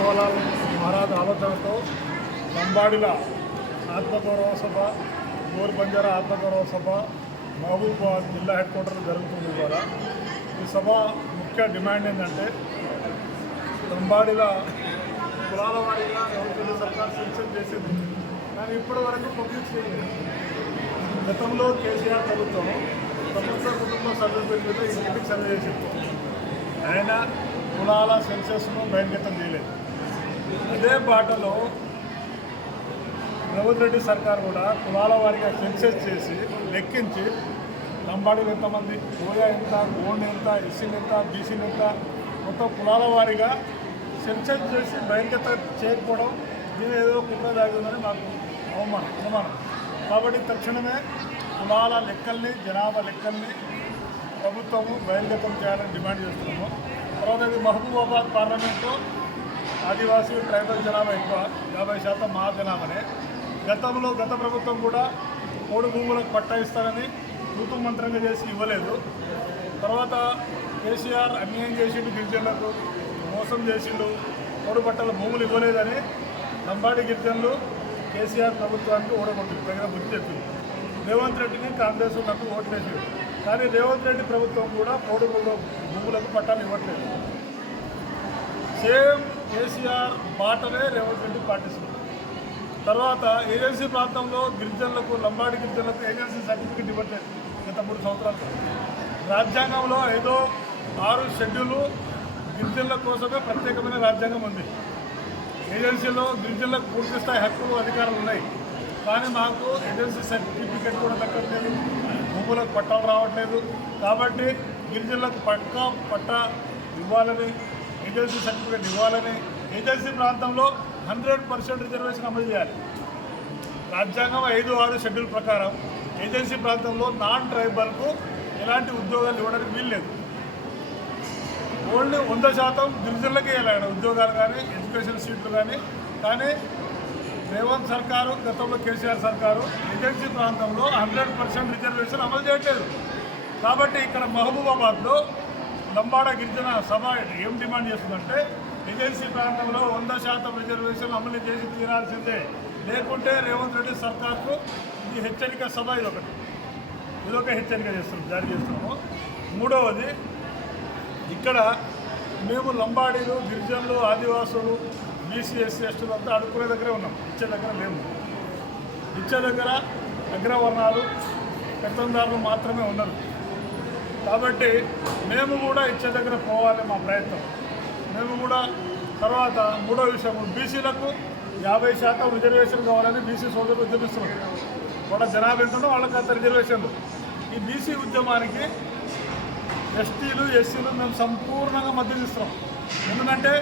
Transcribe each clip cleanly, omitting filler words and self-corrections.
సేవలాల్ మహారాజ్ ఆలోచనతో లంబాడిల ఆత్మగౌరవ సభ, గోరుబంజారా ఆత్మగౌరవ సభ మహబూబాబాద్ జిల్లా హెడ్ క్వార్టర్ జరుగుతుంది. ఇవాళ ఈ సభ ముఖ్య డిమాండ్ ఏంటంటే లంబాడిల కులాల వారీగా ప్రభుత్వ సర్కార్ సెన్సస్ చేసింది, కానీ ఇప్పటి వరకు పబ్లిక్ చేయలేదు. గతంలో కేసీఆర్ ప్రభుత్వం కుటుంబ సర్వే మీద ఇంటికి సర్వే చేసింది. ఆయన కులాల సెన్సస్ను బహిర్గతం చేయలేదు. అదే బాటలో రేవంత్ రెడ్డి సర్కార్ కూడా కులాల వారిగా సెన్సస్ చేసి లెక్కించి లంబాడీలు ఎంతమంది, ఓయా ఎంత, గోండ్ ఎంత, ఎస్సీలు ఎంత, బీసీలు ఎంత, మొత్తం కులాల వారీగా సెన్సస్ చేసి బహిర్గతం చేయకపోవడం దీని ఏదో కుట్ర దాగిందని మాకు అనుమానం. కాబట్టి తక్షణమే కులాల లెక్కల్ని, జనాభా లెక్కల్ని ప్రభుత్వము బహిర్గతం చేయాలని డిమాండ్ చేస్తున్నాము. తర్వాత ఇది మహబూబాబాద్ పార్లమెంట్లో ఆదివాసీ ట్రైబల్ జనాభా ఎక్కువ, 50% మా జనాభానే. గత ప్రభుత్వం కూడా పోడు భూములకు పట్టా ఇస్తారని తూతు మంత్రంగా చేసి ఇవ్వలేదు. తర్వాత కేసీఆర్ అన్యాయం చేసిండు, గిరిజనులకు మోసం చేసిండు, పోడు పట్టాల భూములు ఇవ్వలేదని లంబాడి గిరిజనులు కేసీఆర్ ప్రభుత్వానికి ఓడగొట్టింది, తగిన బుద్ధి చెప్పింది. రేవంత్ రెడ్డిని కాంగ్రెస్ నాకు ఓట్లేసింది, కానీ రేవంత్ రెడ్డి ప్రభుత్వం కూడా పోడు భూములకు పట్టాలు ఇవ్వట్లేదు. సేమ్ కేసీఆర్ బాటనే రేవంత్ రెడ్డి పాటిస్తుంది. తర్వాత ఏజెన్సీ ప్రాంతంలో గిరిజనులకు, లంబాడి గిరిజనులకు ఏజెన్సీ సర్టిఫికేట్ ఇవ్వట్లేదు గత 3 సంవత్సరాలు. రాజ్యాంగంలో 6 షెడ్యూలు గిరిజనుల కోసమే ప్రత్యేకమైన రాజ్యాంగం ఉంది. ఏజెన్సీలో గిరిజనులకు పూర్తి స్థాయి హక్కులు, అధికారాలు ఉన్నాయి, కానీ మాకు ఏజెన్సీ సర్టిఫికేట్ కూడా దక్కట్లేదు, భూములకు పట్టాలు రావట్లేదు. కాబట్టి గిరిజనులకు పట్టా ఇవ్వాలని, ఏజెన్సీ సర్టిఫికేట్ ఇవ్వాలని, ఏజెన్సీ ప్రాంతంలో 100% రిజర్వేషన్ అమలు చేయాలి. రాజ్యాంగం 5-6 షెడ్యూల్ ప్రకారం ఏజెన్సీ ప్రాంతంలో నాన్ ట్రైబల్కు ఎలాంటి ఉద్యోగాలు ఇవ్వడానికి వీల్లేదు. ఓన్లీ 100% గిరిజనులకే ఇవ్వాలి ఉద్యోగాలు కానీ, ఎడ్యుకేషన్ సీట్లు కానీ రేవంత్ సర్కారు, గతంలో కేసీఆర్ సర్కారు ఏజెన్సీ ప్రాంతంలో 100% రిజర్వేషన్ అమలు చేయట్లేదు. కాబట్టి ఇక్కడ మహబూబాబాద్లో లంబాడ గిరిజన సభ ఏం డిమాండ్ చేస్తుందంటే ఏజెన్సీ ప్రాంతంలో 100% రిజర్వేషన్ అమలు చేసి తీరాల్సిందే, లేకుంటే రేవంత్ రెడ్డి సర్కార్కు ఇది హెచ్చరిక సభ. ఇదొక హెచ్చరిక జారీ చేస్తున్నాము. మూడవది, ఇక్కడ మేము లంబాడీలు, గిరిజనులు, ఆదివాసులు, బీసీ, ఎస్సీ, ఎస్టీలు అంతా అడుక్కునే దగ్గరే ఉన్నాం, ఇచ్చే దగ్గర లేము. ఇచ్చే దగ్గర అగ్రవర్ణాలు, పెత్తందారులు మాత్రమే ఉన్నారు. కాబట్టి మేము కూడా ఇచ్చే దగ్గర పోవాలి, మా ప్రయత్నం మేము కూడా. తర్వాత మూడో విషయం, బీసీలకు 50% రిజర్వేషన్ కావాలని బీసీ సోదరులు ఉద్యమిస్తున్నారు. వాళ్ళ జనాభా ఎంతుందో వాళ్ళకి అంత రిజర్వేషన్లు. ఈ బీసీ ఉద్యమానికి ఎస్టీలు, ఎస్సీలు మేము సంపూర్ణంగా మద్దతు ఇస్తున్నాం. ఎందుకంటే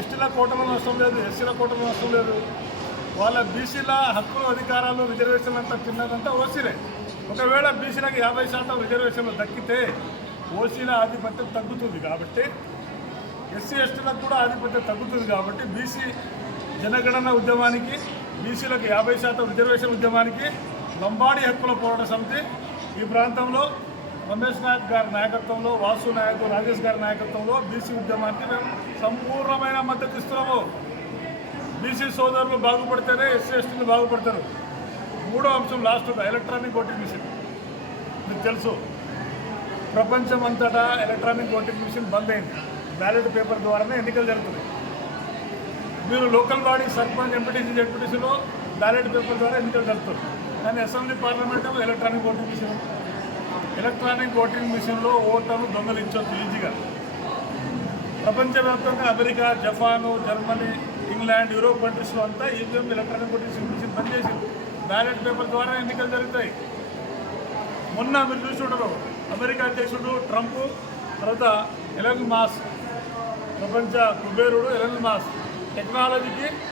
ఎస్టీల కోటలో నష్టం లేదు, ఎస్సీల కోటలో నష్టం లేదు. వాళ్ళ బీసీల హక్కులు, అధికారాలు, రిజర్వేషన్లు అంతా తిన్నదంతా ఓసీలే. ఒకవేళ బీసీలకు 50% రిజర్వేషన్లు దక్కితే ఓసీల ఆధిపత్యం తగ్గుతుంది. కాబట్టి ఎస్సీ, ఎస్టీలకు కూడా ఆధిపత్యం తగ్గుతుంది. కాబట్టి బీసీ జనగణన ఉద్యమానికి, బీసీలకు 50% రిజర్వేషన్ ఉద్యమానికి లంబాడి హక్కుల పోరాట సమితి ఈ ప్రాంతంలో రమేష్ నాయక్ గారి నాయకత్వంలో, వాసు నాయక్, రాజేష్ గారి నాయకత్వంలో బీసీ ఉద్యమానికి మేము సంపూర్ణమైన మద్దతు ఇస్తున్నాము. బీసీ సోదరులు బాగుపడితేనే ఎస్సీ, ఎస్టీలు బాగుపడతారు. మూడో అంశం లాస్ట్, ఎలక్ట్రానిక్ ఓటింగ్ మిషన్. మీకు తెలుసు, ప్రపంచం అంతటా ఎలక్ట్రానిక్ ఓటింగ్ మిషన్ బంద్ అయింది. బ్యాలెట్ పేపర్ ద్వారానే ఎన్నికలు జరుగుతుంది. మీరు లోకల్ బాడీ సర్పంచ్, ఎంపీటీసీ, జెడ్పీటీసీలో బ్యాలెట్ పేపర్ ద్వారా ఎన్నికలు జరుగుతుంది. కానీ assembly, parliament electronic voting machine. Electronic voting మిషన్లో ఓటర్లు దొంగలించవచ్చు ఈజీగా. ప్రపంచవ్యాప్తంగా America, Japan, Germany, England, Europe కంట్రీస్లో అంతా ఈవీఎం ఎలక్ట్రానిక్ ఓటింగ్ మిషన్ బంద్ చేసింది. బ్యాలెట్ పేపర్ ద్వారా ఎన్నికలు జరుగుతాయి. మొన్న మీరు చూసి ఉంటారు, అమెరికా అధ్యక్షుడు ట్రంప్, తర్వాత ఎలన్ మాస్క్, ప్రపంచ కుబేరుడు ఎలన్ మాస్క్ టెక్నాలజీకి